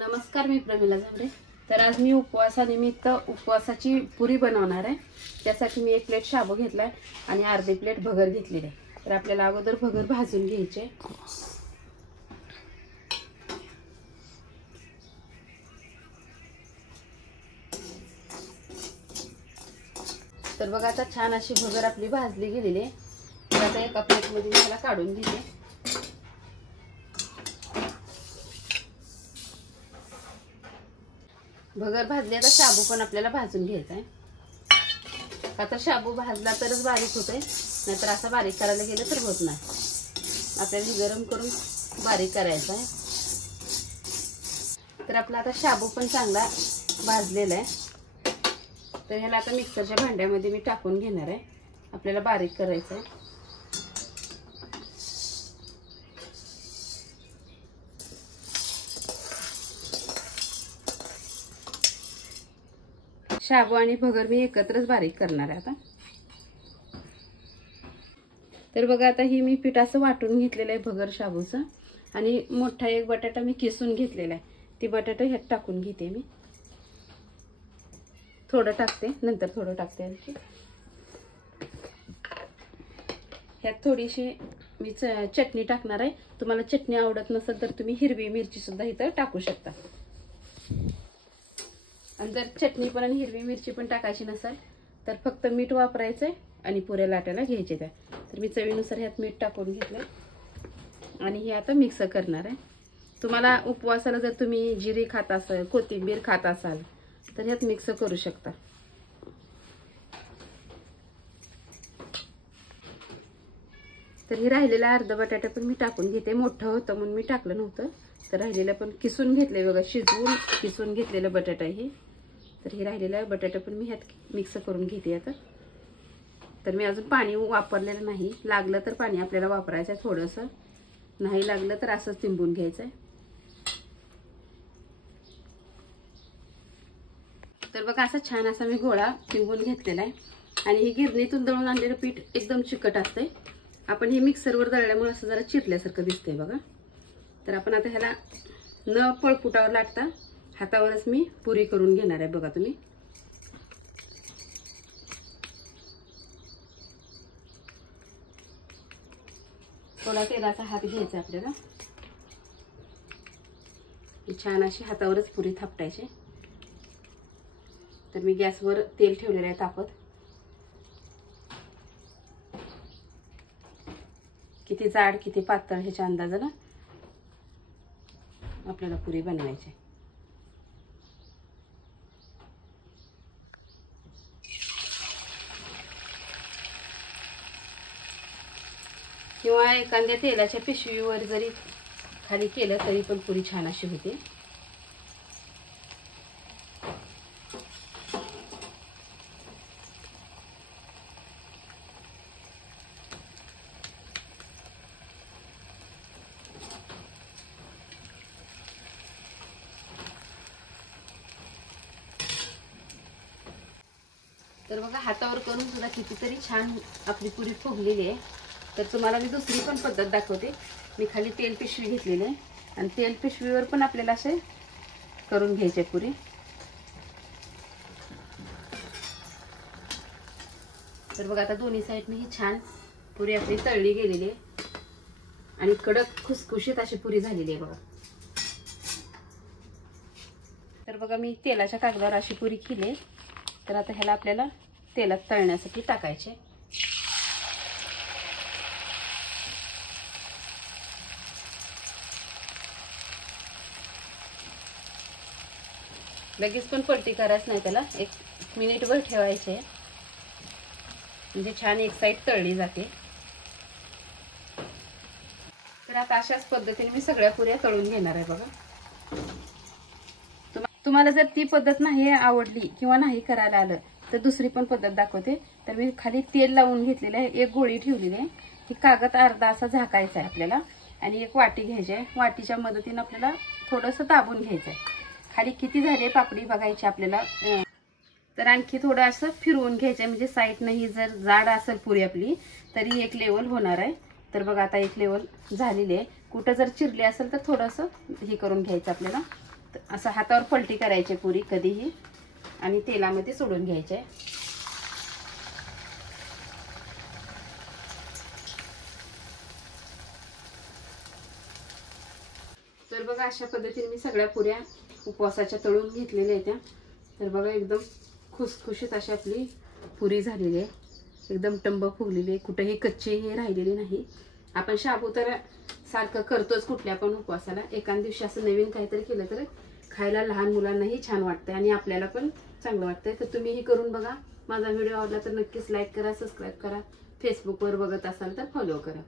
नमस्कार, मी प्रमिला झांबरे। तर आज मी उपवासानिमित्त उपवासाची पुरी बनवणार आहे। त्यासाठी मी 1 प्लेट शाबू घेतलाय आणि अर्धी प्लेट भगर घेतलेली आहे। तर आपल्याला अगोदर भगर भाजून घ्यायचे। तर बघा, आता छान अशी भगर आपली भाजली गेलेली आहे। तर आता एका प्लेटमध्ये मला काढून घेते। भगर भाजली, आता शाबू पण आपल्याला भाजून घ्यायचा आहे। आता शाबू भाजला तरच बारीक होते, नाहीतर असा बारीक करायला गेलं तर होत नाही। आपल्याला गरम करून बारीक करायचा आहे। तर आपला आता शाबू पण चांगला भाजलेला आहे। तर ह्याला आता मिक्सरच्या भांड्यामध्ये मी टाकून घेणार आहे। आपल्याला बारीक करायचं आहे। शाबू आणि भगर मी एकत्रच बारीक करणार आहे आता। तर बघा, आता ही मी पीठ असं वाटून घेतलेलं आहे भगर शाबूचं। आणि मोठा एक बटाटा मी किसून घेतलेला आहे। ती बटाटा ह्यात टाकून घेते मी। थोडं टाकते, नंतर थोडं टाकते। ह्यात थोडीशी मी चटणी टाकणार आहे। तुम्हाला चटणी आवडत नसेल तर तुम्ही हिरवी मिरची सुद्धा इथं टाकू शकता। आणि जर चटणी पण आणि हिरवी मिरची पण टाकायची नसेल तर फक्त मीठ वापरायचंय आणि पुऱ्या लाटायला घ्यायचे त्या। तर मी चवीनुसार ह्यात मीठ टाकून घेतलं आणि हे आता मिक्स करणार आहे। तुम्हाला उपवासाला जर तुम्ही जिरे खात असाल, कोथिंबीर खात असाल तर ह्यात मिक्स करू शकता। तर हे राहिलेला अर्धा बटाटा पण मी टाकून घेते। मोठं होतं म्हणून मी टाकलं नव्हतं। तर राहिलेला पण किसून घेतले बघा, शिजवून किसून घेतलेलं बटाटा हे। तर हे राहिलेला बटाटा पण मी ह्यात मिक्स करून घेते आता। तर मी अजून पाणी वापरलेलं नाही। लागलं तर पाणी आपल्याला वापरायचं आहे थोडंसं, नाही लागलं तर असंच तिंबून घ्यायचं आहे। तर बघा, असा छान असा मी गोळा तिंबून घेतलेला आहे। आणि हे गिरणीतून दळून आणलेलं पीठ एकदम चिकट असते। आपण हे मिक्सरवर दळल्यामुळे असं जरा चिरल्यासारखं दिसतंय बघा। तर आपण आता ह्याला न पळपुटावर लाटता हातावरच मी पुरी करून घेणार आहे बघा तुम्ही। थोडा तेलाचा हात घ्यायचा आपल्याला। छान अशी हातावरच पुरी थापटायची। तर मी गॅसवर तेल ठेवलेलं आहे तापत। किती जाड किती पातळ ह्याच्या अंदाजाने आपल्याला पुरी बनवायची। किंवा एखाद्या तेलाच्या पिशवीवर जरी खाली केलं तरी पण पुरी छान अशी होते। तर बघा, हातावर करून सुद्धा कितीतरी छान आपली पुरी फुगलेली आहे। तर तुम्हाला मी दुसरी पण पद्धत दाखवते। मी खाली तेल पिशवी घेतलेली आहे आणि तेल पिशवीवर पण आपल्याला असे करून घ्यायचे पुरी। तर बघा, आता दोन्ही साईडने ही छान पुरी आपली तळली गेलेली आहे आणि कडक खुसखुशीत अशी पुरी झालेली आहे बघा। तर बघा, मी तेलाच्या कागदावर अशी पुरी केली। तर आता ह्याला आपल्याला तेलात तळण्यासाठी टाकायचे। लगेच पण पलटी करायच नाही, त्याला 1 मिनिटभर ठेवायचे म्हणजे छान एक साईड तळली जाते। तर आता अशाच पद्धतीने मी सगळ्या पुऱ्या तळून घेणार आहे बघा। तुम्हाला जर ती पद्धत नाही आवडली किंवा नाही करायला आलं तर दुसरी पण पद्धत दाखवते। तर मी खाली तेल लावून घेतलेलं आहे, एक गोळी ठेवलेली आहे। ही कागद अर्धा असा झाकायचा आहे आपल्याला आणि एक वाटी घ्यायची आहे। वाटीच्या मदतीने आपल्याला थोडंसं दाबून घ्यायचं आहे। खाली किती झाले पापडी बघायची आपल्याला। तर आणखी थोडं असं फिरवून घ्यायचं म्हणजे साईड नाही, जर जाड असेल पुरी आपली तरी एक लेवल होणार आहे। तर बघा, आता एक लेवल झालेली आहे। कुठं जर चिरली असेल तर थोडंसं हे करून घ्यायचं आपल्याला। असं हातावर पलटी करायची पुरी कधीही आणि तेलामध्ये सोडून घ्यायचे. तर बघा अशा पद्धतीने मी सगळ्या पुऱ्या उपवासाच्या तळून घेतलेल्या आहेत. तर बघा एकदम खुसखुशीत अशी आपली पुरी झालेली आहे. एकदम टंब फुगलेली आहे, कुठेही कच्ची हे राहिलेली नाही. आपण शाबू तर सारखं करतोच कुठल्या पण उपवासाला. एखाद दिवशी असं नवीन काहीतरी केलं तर खायला लहान मुलांनाही छान वाटतंय आणि आपल्याला पण चांगलं वाटतंय. तर तुम्हीही करून बघा. माझा व्हिडिओ आवडला तर नक्कीच लाईक करा, सबस्क्राईब करा. फेसबुकवर बघत असाल तर फॉलो करा.